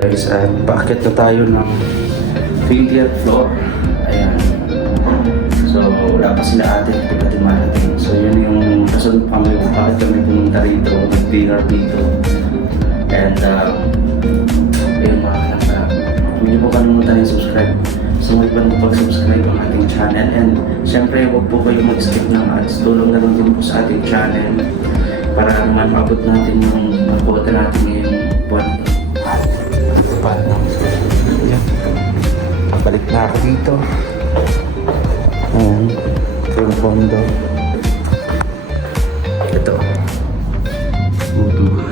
Guys, at paakyat na tayo ng 20th floor. Ayan. So, wala pa sila ate, hindi pa dumarating. So, yun yung kasunod pa kami kung bakit kami pumunta rito, nag-dinner dito. And, ayun mga kanasa, kung hindi po kalimutan yung subscribe. So, may pa nung pag-subscribe ang ating channel. And, syempre, huwag po kayo mag-skip ng ads. Tulong na lang din po sa ating channel para naman maabot natin yung magkota natin ngayong buwan ito. Paano? Ayan. Balik na ako dito. Ayan. Ito yung fondo. Ito.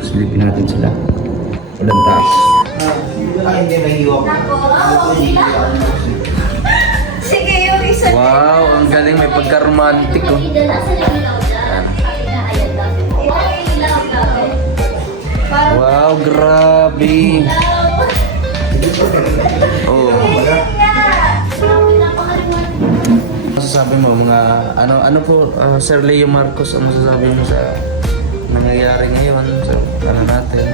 Silipin natin sila. Walang taas. Hindi nahiwa ko. Sige, yung isa. Wow, ang galing. May pagka-romantic oh. Wow, grabe. Oh. Masasabi mo mga ano po Sir Leo Marcos, ano masasabi mo sa nangyayari ngayon sa ano natin?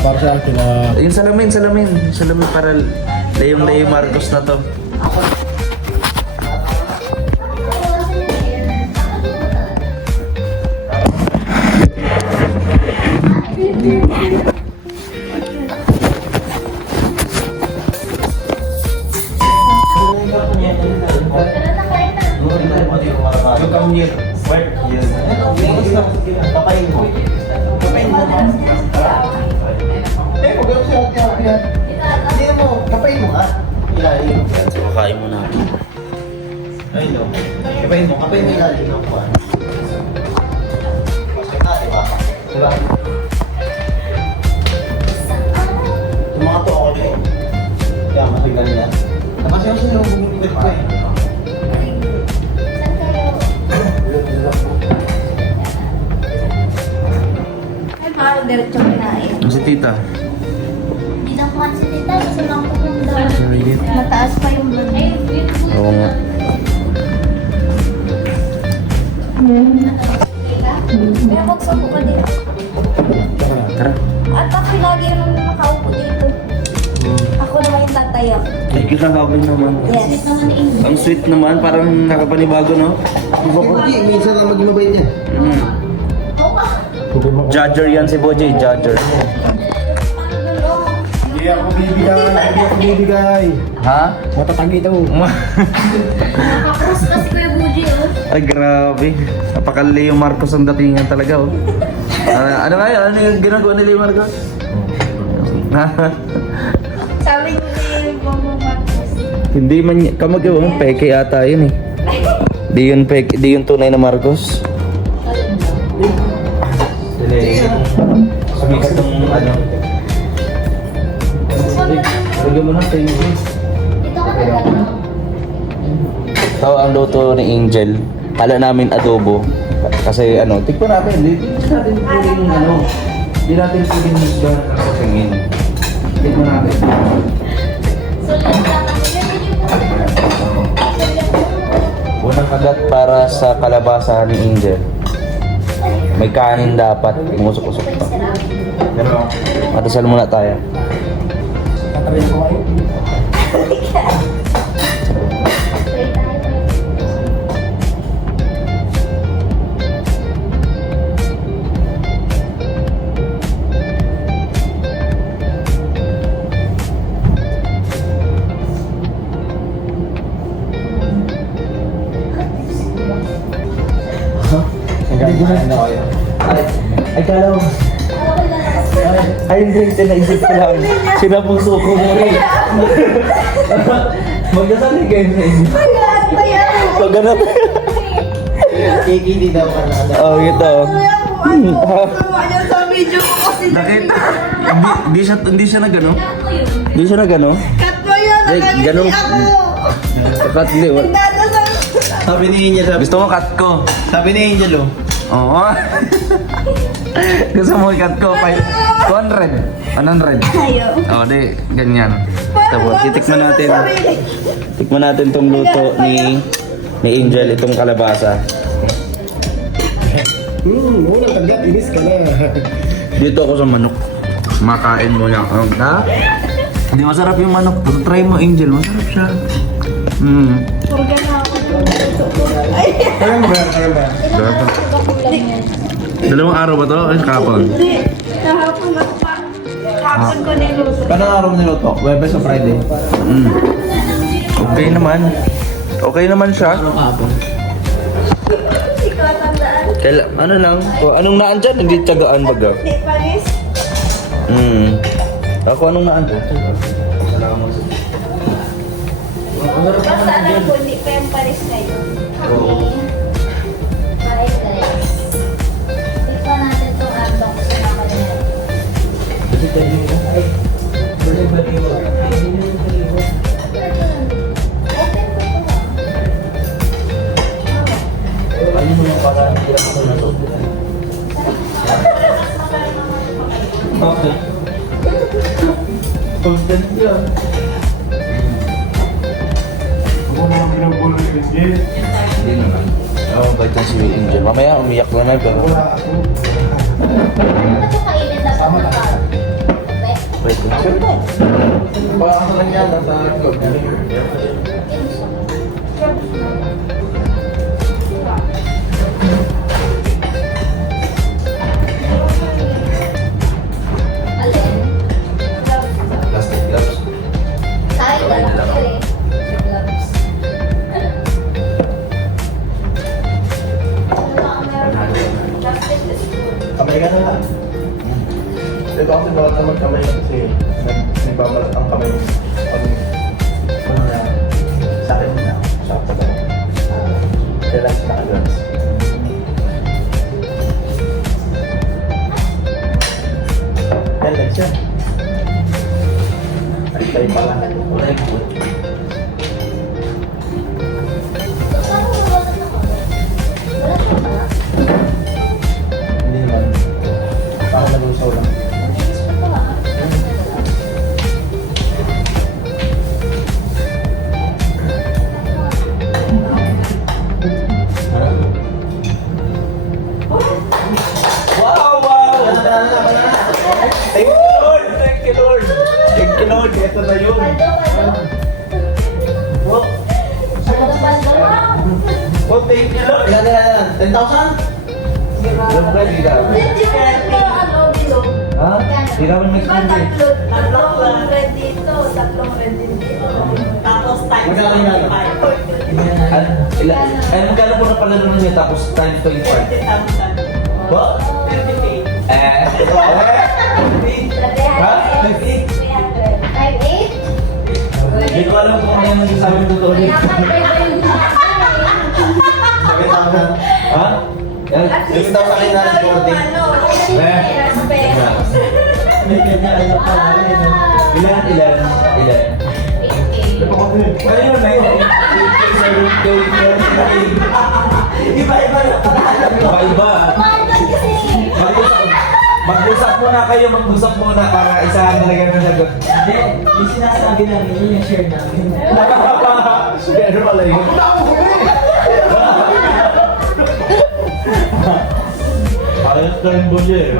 Para sa akin, Yung salamin para Leo Marcos na to. papayin mo. Papayin mo. Hindi mo, papayin mo ha. Ilalim. So kakain muna ako. Ayun no. Papayin mo ilalim ng kuwan. Pasok na, diba? Diba? Tumakas to ako din. Kaya matigal yan. Napasya ko sa'yo, bumulipit ko eh. Diretso kinain. Si tita. Hindi lang po kasi tita, kasi lang po kung daw. Sige. Mataas pa yung bagay. Oo nga. Kaya magsapo ka dito. Tara. At ako lagi yung nakaupo dito. Ako naman yung tatayo. Thank you sa hapon naman. Yes. Ang sweet naman, parang nakapanibago, no? Hindi, minsan lang mag-inubay niya. Judger yan si Boje, judger. Hindi ako bibigay. Ha? Matatag ito. Nakakrus kasi Kuya Buji, oh. Ay, grabe. Napaka-Leo Marcos ang datingan talaga, oh. Ano nga yun? Ano yung ginagawa ni Leo Marcos? Sabi ko ni Bongbong Marcos. Hindi man, kamag-iwang peke ata yun eh. Di yun peke, di yun tunay na Marcos. Sumikat ng ano. Lagyan mo na tayo. Dito ka na. So, ang luto ni Angel, kala namin adobo. Kasi ano, tikpan natin. Hindi natin pwedeng ano. Hindi natin pwedeng musga sa tingin. Tikpan natin. So, lang Unang kagat para sa kalabasa ni Angel. May kanin dapat, umusok-usok pa. Pero, matasal muna tayo. Katarin ko kayo. Ay, kala mo. Ay, hindi. Naisip ko lang. Sinapuso ko mo rin. Magdasal ni kayo sa inyo. So, ganun. Kikili daw ka na. Oh, ito. sa video ko kasi. Nakita. Hindi siya na gano. Hindi siya na gano. Cut mo yun. Ay, ganun. Cut di. Sabi ni Angel, Gusto mo cut ko? sabi ni Angel oh. Oo. Gusto mo i-cut ko? 200. 100. Ayaw. Oh, di. Ganyan. Tapos, titikman natin. Tikman natin tong luto ni Angel, itong kalabasa. Unang kagat, inis ka na. Dito ako sa manok. Makain mo lang. Ha? Hindi masarap yung manok. Try mo, Angel. Masarap siya. Organ na ako. Ay! Kaya mo ba? Kaya ba? Ilang araw ko ba kulang yan? Dalawang araw ba to? Ay, kapag. Hindi. Kahapon ako pa. Kahapon ko niluto. Paano araw mo niluto? Webes o Friday? Okay naman. Okay naman siya. Ano kahapon? Hindi ko tandaan. Ano lang? Anong naan dyan? Hindi tiyagaan baga. Hindi panis. Ako anong naan po? Basta alam ko, hindi pa yung panis na yun. Bye guys. Ito natin itong unbox na nakalagay. Open ko ito lang. Ano mo yung para hindi ako nasusunod? Okay. Constant yun. Hindi naman. Oo, bait lang si Angel. Mamaya umiyak na na pero Ano ito kainin dapat na pa? bait lang siya. Baka ako lang yan, nasa likod. Alin? Plastic gloves. Kahit Okay na lang. ako eh. Gloves. Kamay ka na lang. Ito kasi bawal naman kamay kasi nagbabalat ang kamay. Sa akin na. Sa akin na. Relax na agad. Relax yan. Ay, tayo pala. Wala yung food. Saan mo nawalan ako? Wala ka pala. Hindi naman. Parang nag-usaw lang. Malinis pa to ah. Wow! Wow! Thank you, Lord! Thank you, Lord! Thank you, Lord! Ito na yun. Baldo, baldo. Oh, Baldo, baldo. oh, thank you, Lord! Ilan na yan? 10,000? Yung bread, hindi ka. Hindi ko ano, bilog. Ha? Hindi namin may Diba tatlong red dito, tatlong red din dito. Tapos times Magkano yan? 25. Magkano po na pala naman niya tapos times 25? 20,000. What? 30K. Ha? 300. 5'8"? Hindi ko alam kung ano yung nagsasabi ng totoo niya. Ha? Yan, At least 7,000 na yung recording. ano, Eh? pesos. Ilan? Ayun na yun. Iba-iba na pala. Iba-iba. Mag-usap muna kayo, mag-usap muna para isahan talaga ng sagot. Hindi, yung sinasabi namin, yun yung share namin. Share pala yun. Ayos na yung bulya eh.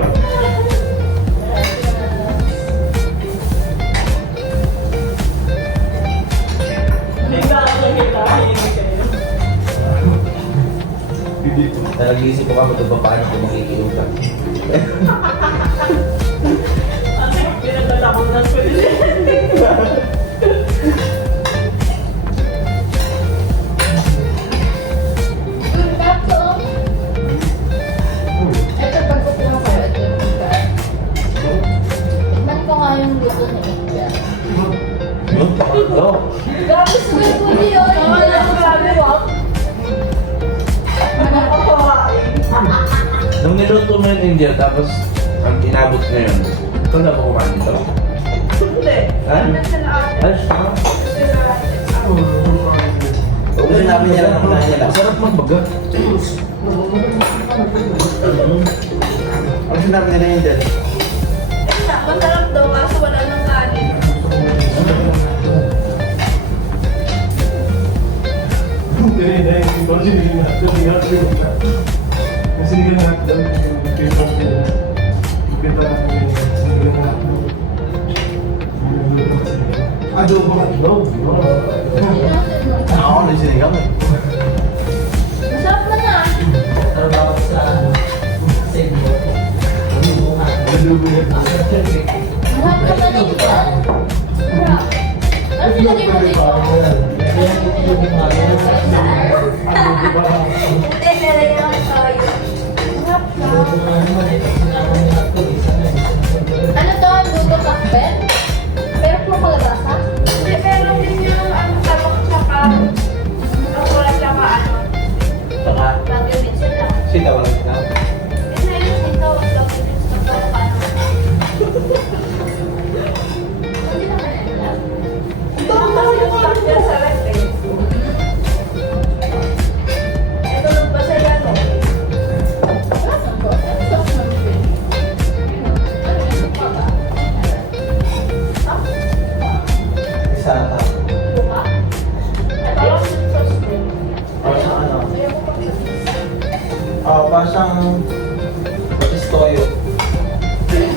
Nag-iisip ko kami kung paano ko makikilutan. Ito pagkukuha ko, ito yung pagkain. Tignan ko nga yung luto ni Angel. Yun, pakalo. Grabe, sweet ko yun. Wala ko sabi, wow. Nung niluto mo yung India, tapos ang inabot ngayon, ikaw na ba kumain dito? Hindi. Ha? Ay, siya? Huwag sinabi niya lang ako na niya lang. Sarap magbaga. Ang sinabi niya na yun din. Masarap daw kaso wala nang kanin. Kasi Adobo. Ako na sinigang eh. Masarap na na. Sarap ako sa save mo. Masarap ka na dito. Ano nilagay mo dito? Hindi, nalagyan ako tayo. Sarap na. Ano to? Luto kakbet? Pero po kalabasa? Hindi, meron din yung talong tsaka okra tsaka Saka, bagyo din sila. sila wala sila. Kasi yung ito, bagyo din sila. Hindi naman nila. Ito ang kasi yung cocktail sa rest eh. Ito lang pa sa yan oh. Sarap ng to. Ano sauce mo nito? Ano yung pa ba? Isa na. Buka. Parang yung sauce din. Para sa ano? Ayaw ko pag Para siyang patis toyo. Toyo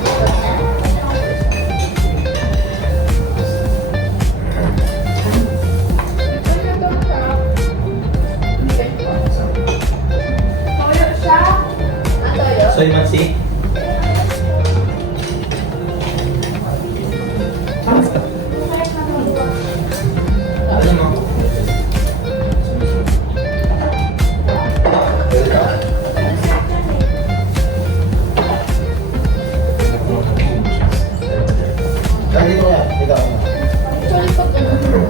siya. Ano yun? Soy matsi. Ano mo? Dali ko yan. Ikaw na. Actually, pag ano,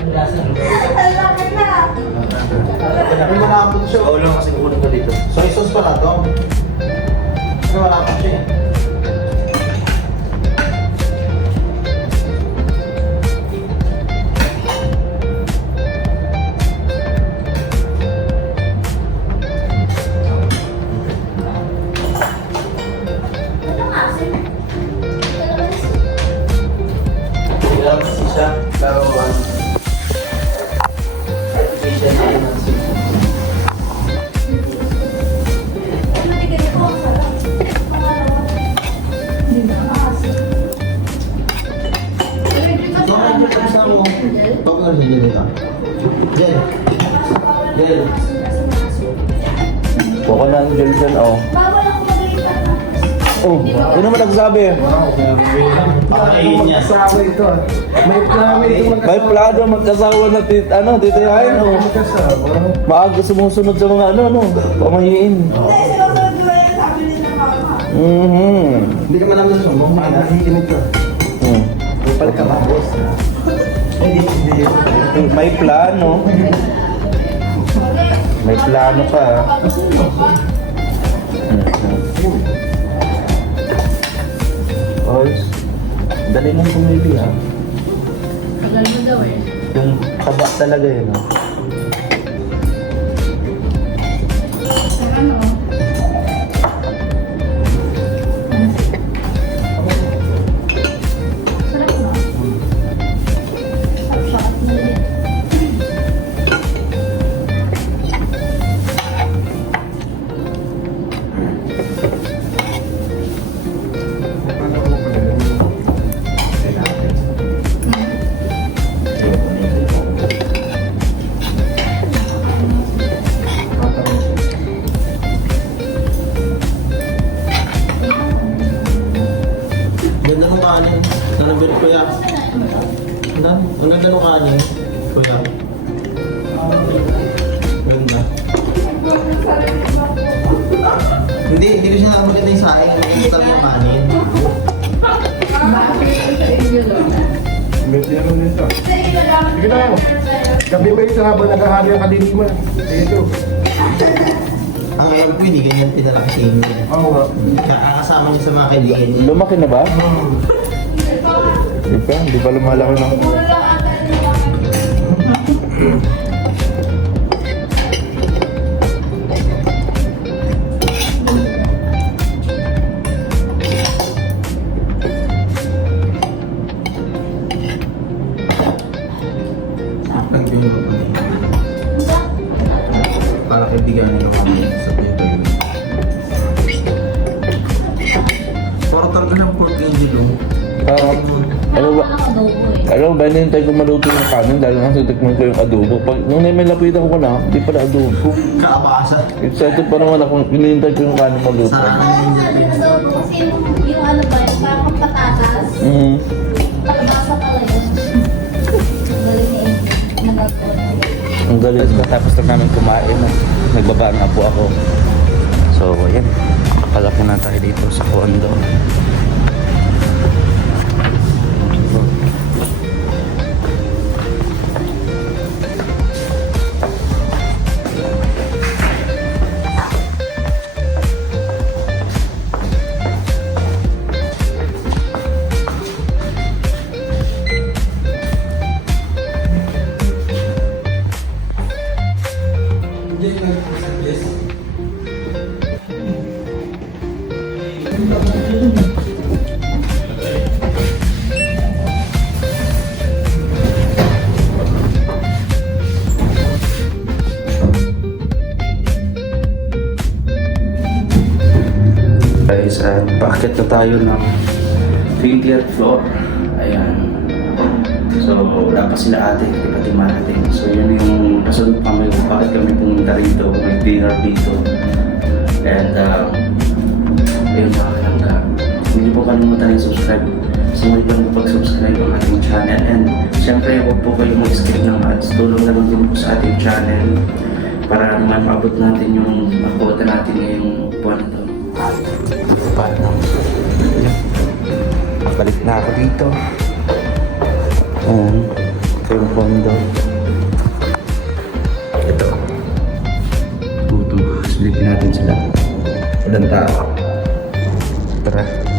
Ang lasa ng Ang laki na. May malapot siya. Ikaw lang kasi kukunin ko dito. Soy sauce pala to. May malapot siya eh. Ano nga, sir? Ilang kasi siya. Pero ano. Efficient na yun ang soup. Ano di ganito ang sarap? Ang ano? Hindi na maasim. Ito ang pagkasa mo. Ito ang sige nito. Jen. Jen. Baka na ang gel dyan, oh. Bawal ako mag-ipat na. Oh, yun naman nagsabi. Pakain niya. ito. May plano magkasawa na Tito Yain, oh. Maaga sumusunod sa mga pamahiin. Hindi, sinusunod ko yan. Sabi din ng mama. Hindi ka man naman sumbong, nakikinig ka. Pala ka ba, boss? Hindi. May plano. May plano ka. Boys, dali lang pumili, ha. Tagal mo daw eh. Yung kaba talaga yun, ha. Ano? Sarap na. Sarap na yan. Ganda ng kanin. Nanabili ko yan. Ang ganda ng kanin. Kuya. Ganda. Hindi ko siya nakaganda yung saing. Ang ganda yung kanin. Meron nito. Sige tayo. Gabi ba ito habang naghahari ang kadinig mo? Sige ito. Ang alam ko, hindi ganyan pinalaki sa inyo. Oo nga. Kasama niya sa mga kaibigan niya. Lumaki na ba? Di pa, di pa lumalaki na. Puro lang ata yung Ang yun mo pa rin. Para kaibigan niyo kami sa Twitter. Para talaga ng pork angel. Ano ba? Ako adobo eh. Alam mo ba, hinihintay ko maluto yung kanin dahil nga titikman ko yung adobo. Pag nung may lapitan ko na, hindi pala adobo. Kaabasa. Excited pa naman ako, hinihintay ko yung kanin maluto. Parang nga din adobo kasi yung ano ba, yung parang patatas. Patabasa pala yun. Galing eh. Nagagawa. Ang galing. Tapos na namin kumain. Nagbaba nga po ako. So, ayan. Kapalaki na tayo dito sa condo. Guys, at paakyat na tayo ng 20th floor. Ayan. So, wala pa sila ate, di pati marating. So, yun yung kasunod pa kami kung bakit kami pumunta rito, mag-dinner dito. And, ayun mga kalangga. Hindi po kalimutan yung subscribe. Sumuli pa rin pag-subscribe ang ating channel. And, syempre, huwag po kayong mag-skip ng ads. Tulong na lang din po sa ating channel para naman maabot natin yung makuha natin ngayong buwan na to. Paano? Balik na ako dito. Ayan. Ito yung condo. Ito. Silipin natin sila. Ilang tao. Tara.